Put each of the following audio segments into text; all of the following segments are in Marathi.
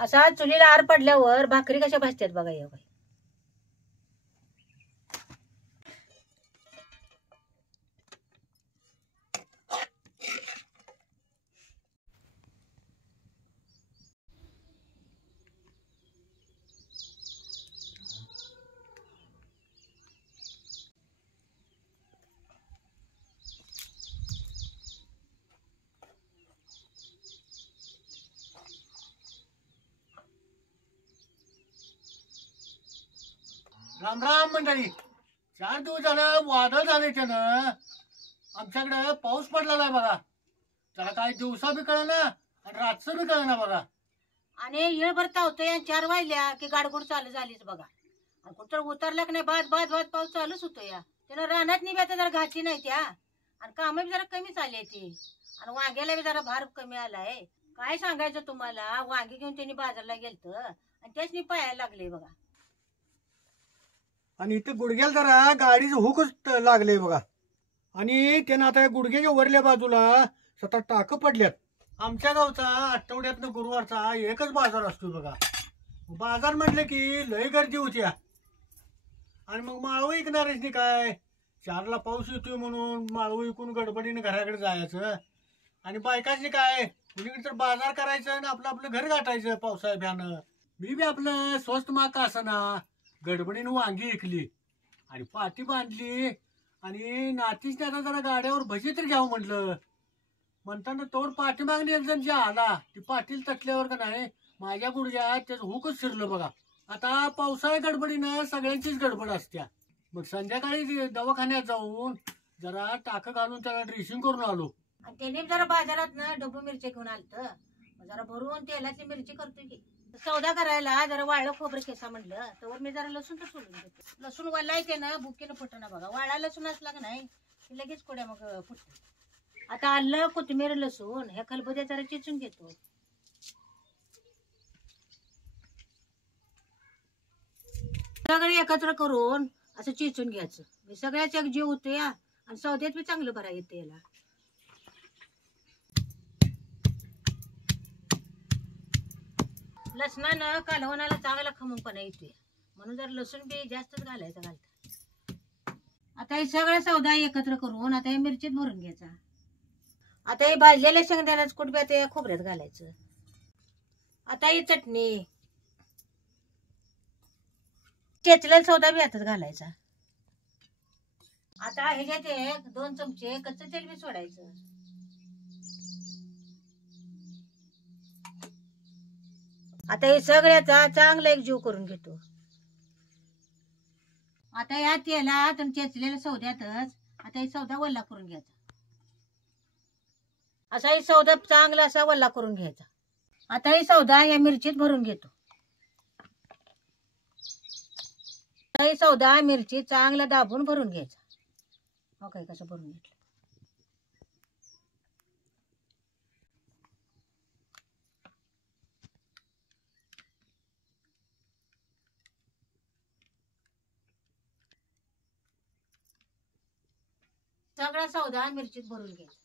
असा चुलीला आर पडल्यावर भाकरी कशा भाजतात बघा या बाई. राम राम मंडळी. 4 दिवस झालं वादळ झाले त्यानं. आमच्याकडे पाऊस पडला नाही बघा. त्याला काही दिवसा बी कळना आणि रातचं बी कळना बघा. आणि येळभर तावतोय 4 वाजल्या की गाडगुड चालू झालीच बघा. आणि कुठं उतरला की नाही बाद बाद बाद पाऊस चालूच होतो या. त्यानं रानात निघ्या जरा घाची नाही त्या. आणि कामं बी जरा कमी चालली ती. आणि वांग्याला बी जरा भार कमी आलाय. काय सांगायचं तुम्हाला, वांगी घेऊन त्यांनी बाजारला गेलत आणि त्याच पायाला लागले बघा. आणि इथे गुडघ्याला जरा गाडीचं हुकच लागले बघा. आणि त्यानं आता गुडघ्याच्या वरल्या बाजूला स्वतः टाक पडल्यात. आमच्या गावचा आठवड्यातनं गुरुवारचा एकच बाजार असतो बघा. बाजार म्हटलं की लय गर्दी होती. आणि मग माळव विकणारच नाही काय. 4ला पाऊस येतोय म्हणून माळव विकून गडबडीने घराकडे जायचं. आणि बायकाची काय कुणीकडे तर बाजार करायचं आणि आपलं आपलं घर गाठायचं पावसाळ्यानं. मी बी आपलं स्वस्त माग असना गडबडीनं वांगी विकली आणि पाठी बांधली. आणि नातीच आता जरा गाड्यावर भजी तर घ्यावं म्हटलं. म्हणताना तोड पाठीमागणी एक जण जे आला ती पाटील तटल्यावर का नाही माझ्या गुडघ्यात त्याचं हुकच शिरलं बघा. आता पावसाळ्या गडबडीनं सगळ्यांचीच गडबड असत्या. मग संध्याकाळी दवाखान्यात जाऊन जरा टाक घालून त्याला ड्रेसिंग करून आलो. आणि त्याने जरा बाजारात ना डब्बू मिरची घेऊन आलत. जरा भरून तेलातली मिरची करतोय की सौदा करायला जरा वाळलं खोबरं केसा म्हटलं तर मी जरा लसूण तर सोडून देतो. लसूण वालाय ते ना बुकेनं फुटणं बघा. वाळा लसूण असला का नाही की लगेच कोड्या मग फुटत. आता आलं कोथिंबीर लसूण ह्या खलबत्या जरा चिचून घेतो. सगळे एकत्र करून असं चिचून घ्यायचं. सगळ्याच एक जीव होतो या. आणि सौद्यात बी चांगलं भरा येते याला. लसणानं कालवणाला चांगला खमंगपणा येते म्हणून जर लसूण बी जास्तच घालायचं घालतात. आता हे सगळं सौदा एकत्र करून आता हे मिरचीत भरून घ्यायचा. आता हे भाजलेल्या शेंगदाण्याच कुटब्या ते खोबऱ्यात घालायचं. आता ही चटणी चेचलेला सौदा बी यातच घालायचा. आता ह्याच्यात 2 चमचे कच्चं तेल बी सोडायचं. आता हे सगळ्याचा चांगला एक जीव करून घेतो. आता या तेलात चेचलेल्या सौद्यातच आता हे सौदा वल्ला करून घ्यायचा. असा हे सौदा चांगला असा वल्ला करून घ्यायचा. आता हे सौदा या मिरचीत भरून घेतो. हे सौदा मिरची चांगला दाबून भरून घ्यायचा. हो काय कसं भरून घेतलं. सगळा सौदा मिरचीत भरून घ्यायचा.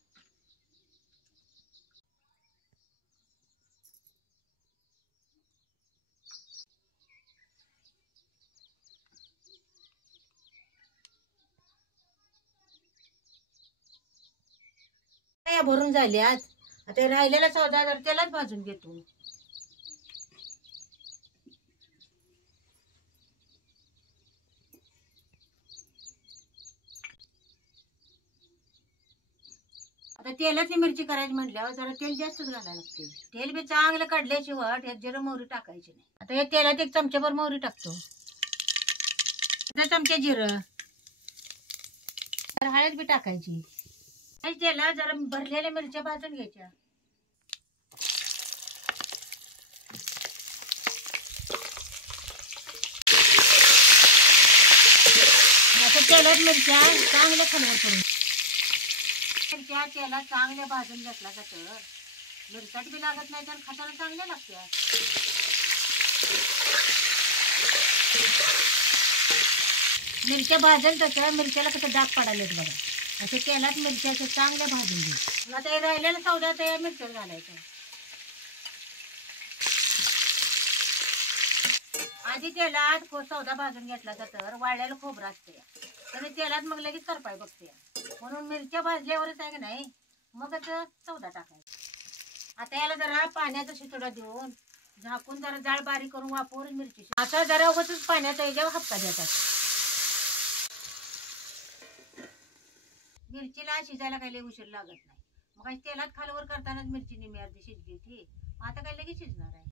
भरून झाल्यात. आता राहिलेला सौदा जर त्यालाच भाजून घेतो. आता तेलाची मिरची करायची म्हटल्यावर जरा तेल जास्तच घालायला लागते. तेल बी चांगलं काढल्याशिवाय ह्यात जिरं मोहरी टाकायची नाही. आता या तेलात 1 चमचाभर मोहरी टाकतो. 1 चमचा जिरं. तर हळद बी टाकायची. तेला जरा भरलेल्या मिरच्या भाजून घ्यायच्या. आता तेलात मिरच्या चांगल्या खलवट करून मिरच्या तेलात चांगल्या भाजून घेतला तर मिरचट बी लागत नाही तर खाताना चांगल्या लागतात. मिरच्या भाजून तसं मिरच्याला कसं डाग पडालेत बघा. असे तेलात मिरच्या असं चांगल्या भाजून घ्या. आता हे राहिलेला सौदा त्या मिरच्यात घालायचा. आधी तेलात चौदा भाजून घेतला तर वाळलेलं खोबरं असते तर तेलात मग लगेच करपाय बघते म्हणून मिरच्या भाजल्यावरच आहे की नाही मगच चौदा टाकायचं. आता याला जरा पाण्याचा शितोडा देऊन झाकून जरा जाळ बारीक करून वापरून मिरची आता जरा उगाचच पाण्याचा याच्यावर हप्ता देतात. मिरचीला शिजायला काही लई उशीर लागत नाही. मग तेलात खालवर करतानाच मिरची निम्मी अर्धी शिजली होती आता काही लगेच शिजणार आहे.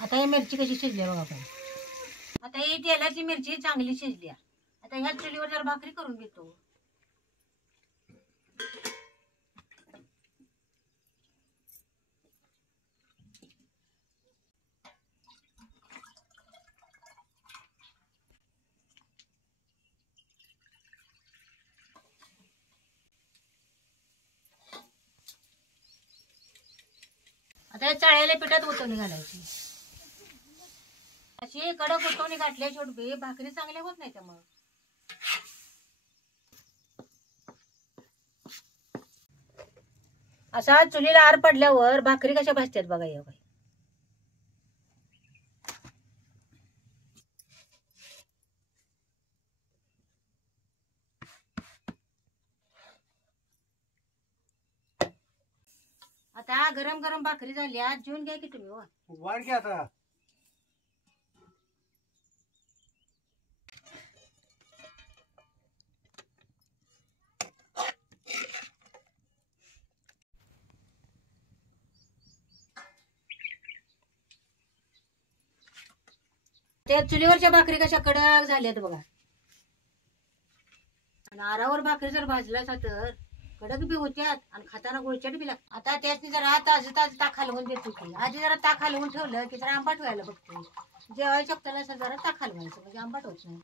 आता ही मिरची कशी शिजली बघा आपण. आता ही तेलाची मिरची चांगली शिजली. आता ह्या चुलीवर जर भाकरी करून घेतो. आता या चाळ्याला पिठात उतवणी घालायची. अशी कडक उतवणी घातल्या छोटबी भाकरी चांगल्या होत नाही त्यामुळे. असा चुलीला आर पडल्यावर भाकरी कशा भाजतात बघा. या बाई आता गरम गरम भाकरी झाल्या जेवून घ्या की तुम्ही. वाढ घ्या आता. त्या चुलीवरच्या भाकरी कशा कडक झाल्यात बघा. आणि आरावर भाकरी जर भाजला तर कडक बी होत्यात आणि खाताना गुळचट बी लागतात. आता त्यातनी जरा ताज ताक हलवून देतो की आधी जरा ताक हलवून ठेवलं की जरा आंबाट व्हायला बघतो. जेवायच्या चपताला जरा ताक हलवायचं म्हणजे आंबाट होत नाही.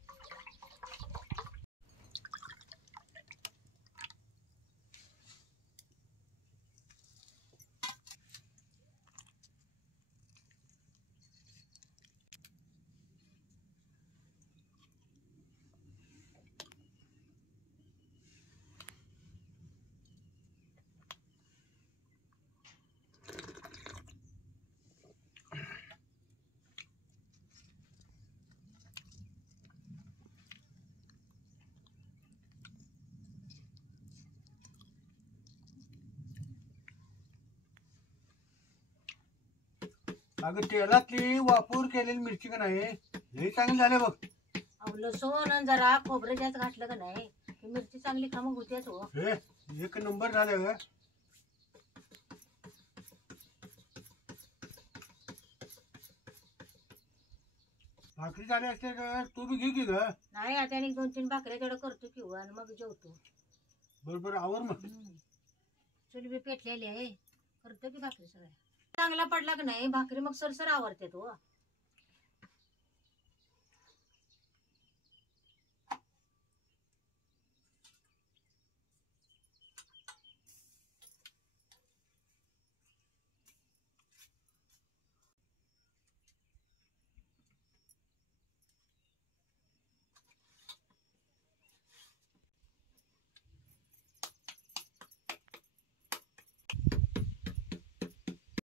अगं तेलातली वापर केलेली मिरची का नाही लई चांगली झाले बघ. लसूण आणि जरा खोबरं जास्त घातलं का नाही की मिरची चांगली खामक होत्याच हो. हे एक नंबर झाले ग. भाकरी झाली असते तर तू बी घे की ग. नाही आता आणि 2-3 भाकऱ्या तेवढं करतो की आणि मग जेवतो. बरोबर आवर मग. चुली बी पेटलेली आहे करतो की भाकरी सगळ्या. चांगला पडला की नाही भाकरी मग सरसर आवरते तो.